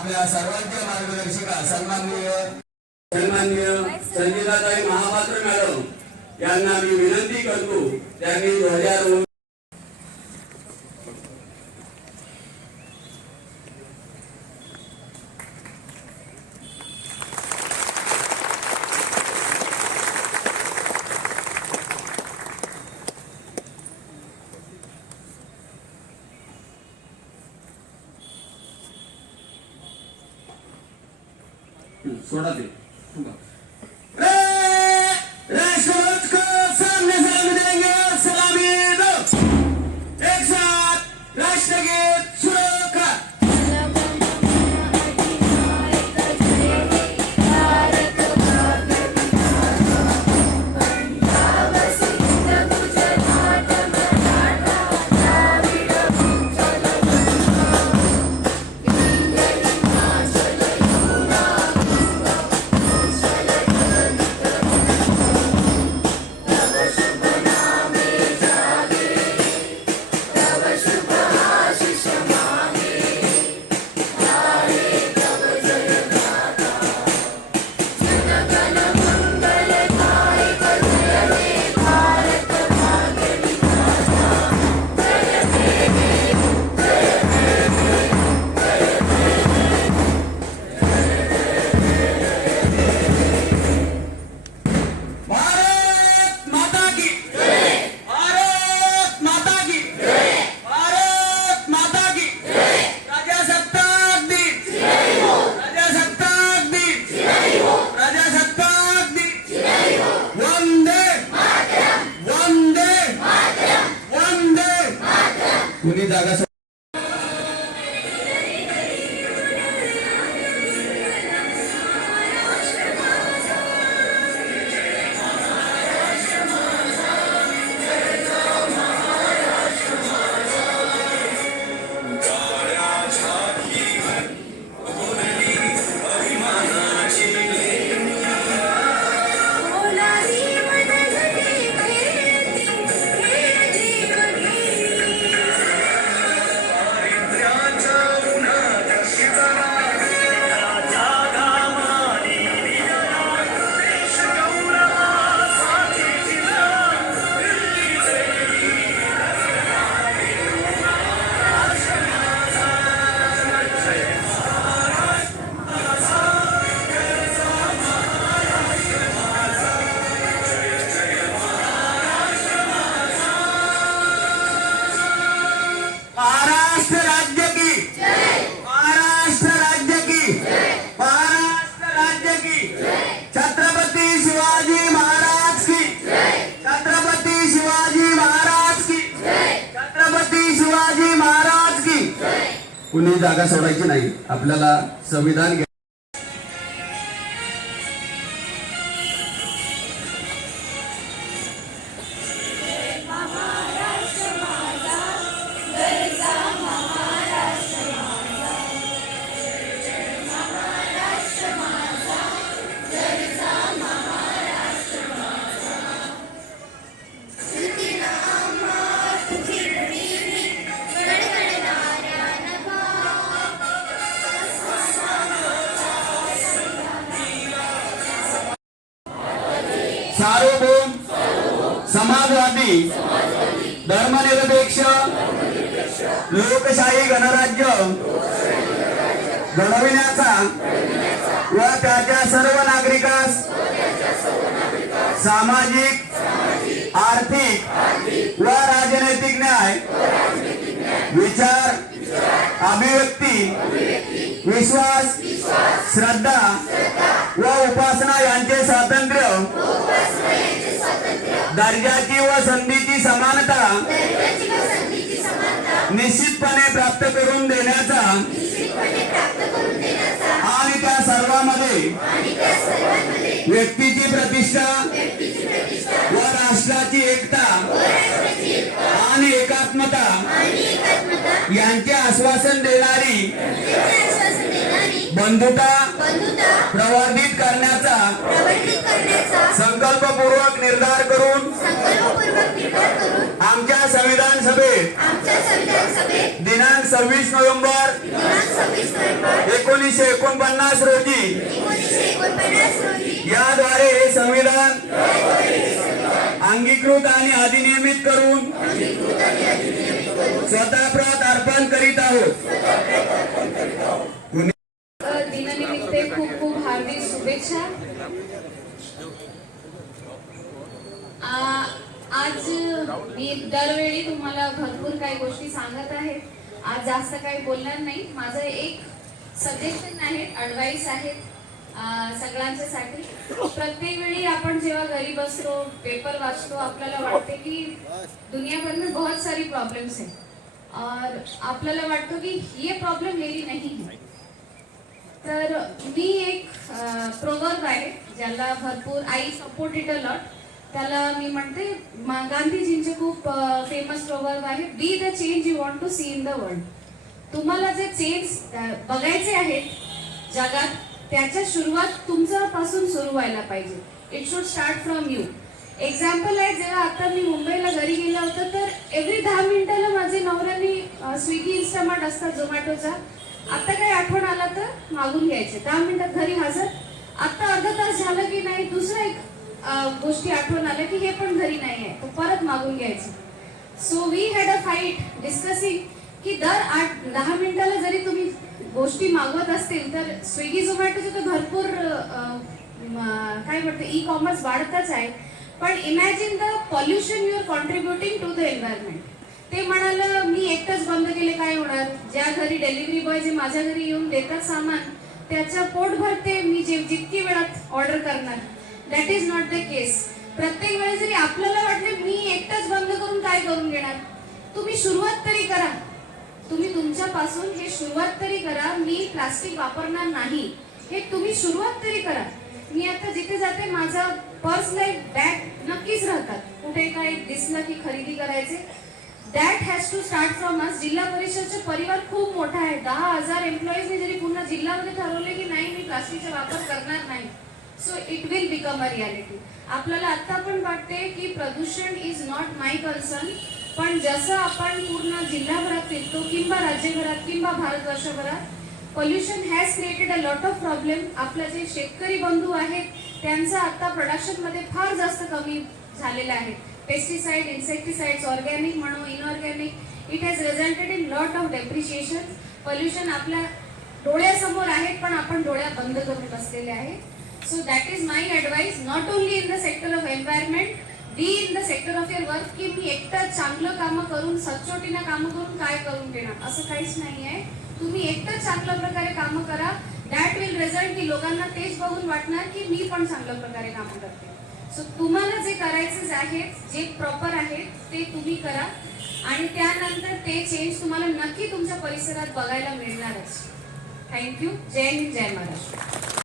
आपल्या सर्वांच्या मार्गदर्शिका सन्माननीय संगीताताई महापात्र मॅडम यांना मी विनंती करतो त्यांनी ध्वजारोहण सोडा दे राष्ट्रध्वज को सामने सलामी देंगे सलामी दो एक साथ राष्ट्रगीत शुरू कर कुणी जागा कुणी जागा सोडायची नाही आपल्याला संविधान सार्वभौम समाजवादी धर्मनिरपेक्ष लोकशाही गणराज्य घडविण्याचा व त्याच्या सर्व नागरिकास सामाजिक आर्थिक व राजनैतिक न्याय विचार अभिव्यक्ती विश्वास श्रद्धा व उपासना यांचे स्वातंत्र्य दर्जाची व संधीची समानता निश्चितपणे प्राप्त करून देण्याचा आणि त्या सर्वांमध्ये व्यक्तीची प्रतिष्ठा व राष्ट्राची एकता आणि एकात्मता यांचे आश्वासन देणारी बंधुता प्रवर्धित करण्याचा संकल्पपूर्वक निर्धार करून आमच्या संविधान सभेत दिनांक 26 नोव्हेंबर 1949 रोजी याद्वारे हे संविधान अंगीकृत आणि अधिनियमित करून स्वतः प्रत अर्पण करीत आहोत. दिनानिमित्त खूप खूप हार्दिक शुभेच्छा. आज मी दरवेळी तुम्हाला भरपूर काही गोष्टी सांगत आहे. आज जास्त काही बोलणार नाही. माझं एक सजेशन आहे, ॲडवाइस आहे सगळ्यांच्यासाठी. प्रत्येक वेळी आपण जेव्हा घरी बसतो, पेपर वाचतो, आपल्याला वाटते की दुनियाभर में बहुत सारी प्रॉब्लम्स हैं और आपल्याला वाटतं की ये प्रॉब्लेम मेरी नहीं है. तर मी एक प्रोवर्ब आहे ज्याला भरपूर I support it a lot. त्याला मी म्हणते गांधीजींचे खूप फेमस प्रोवर्ब आहे, be the change you want to see in the world. तुम्हाला जे चेंज बघायचे आहेत जगात, त्याच्या सुरुवात तुमच्यापासून सुरू व्हायला पाहिजे. It should start from you. Example आहे, जेव्हा आता मी मुंबईला घरी गेला होता तर एव्हरी 10 मिनिटाला माझे नवऱ्याने स्विगी इन्स्टामार्ट असतात झोमॅटोचा, आता काही आठवण आला तर मागून घ्यायचे, 10 मिनिटात घरी हजर. आता अर्धा तास झालं की नाही, दुसरा एक गोष्टी आठवण आल्या की हे पण घरी नाही आहे, तो परत मागून घ्यायचं. So we had a fight discussing की दर 8-10 मिनिटाला जरी तुम्ही गोष्टी मागवत असतील तर स्विगी झोमॅटोचे तर भरपूर काय म्हणते ई कॉमर्स वाढतच आहे. पण imagine the pollution you are contributing to the environment. ते म्हणालं मी एकटंच बंद केले काय होणार, ज्या घरी डिलिव्हरी बॉय जे माझ्या घरी येऊन देतात सामान, त्याचं पोट भरते मी जितकी वेळात ऑर्डर करणार. दॅट इज नॉट द केस. प्रत्येक वेळेस जरी आपल्याला वाटले मी एकटंच बंद करून काय करून घेणार, तुम्ही सुरुवात तरी करा. तुम्ही तुमच्यापासून हे सुरुवात तरी करा. मी प्लास्टिक वापरणार नाही, हे तुम्ही सुरुवात तरी करा. मी आता जिथे जाते माझा पर्सला एक बॅग नक्कीच राहतात, कुठे काय दिसलं की खरेदी करायचे. That has to start from us. जिल्हा परिषदचा परिवार खूप मोठा आहे. 10,000 एम्प्लॉईजने जरी पूर्ण जिल्ह्यामध्ये ठरवले की नाही मी प्लास्टिकचा वापर करणार नाही, so it will become a reality. आपल्याला आता पण वाटते की प्रदूषण इज नॉट माय कन्सर्न, पण जसं आपण पूर्ण जिल्हाभरात फिरतो किंवा राज्यभरात किंवा भारतवर्षभरात, pollution has created a lot of problem. आपले जे शेतकरी बंधू आहेत त्यांचं आता प्रोडक्शनमध्ये फार जास्त कमी झालेलं आहे. पेस्टिसाइड, इन्सेक्टिसाइड्स, ऑर्गॅनिक म्हणू inorganic, it has रिझल्टेड in lot of depreciation. Pollution आपल्या डोळ्यासमोर आहे पण आपण डोळ्या बंद करून बसलेले आहे. So that is my advice, not only in the sector of environment, be in the sector of your work. की मी एकटं चांगलं कामं करून सचोटीनं कामं करून काय करून घेणार, असं काहीच नाही आहे. तुम्ही एकटंच चांगल्या प्रकारे कामं करा. दॅट विल रिझल्ट की लोकांना तेच बघून वाटणार की मी पण चांगल्या प्रकारे कामं करते. सो तुम्हाला जे करायचं आहे, जे प्रॉपर आहे ते तुम्ही करा आणि त्यानंतर ते चेंज तुम्हाला नक्की तुमच्या परिसरात बघायला मिळणारच. थँक्यू. जय हिंद, जय महाराष्ट्र.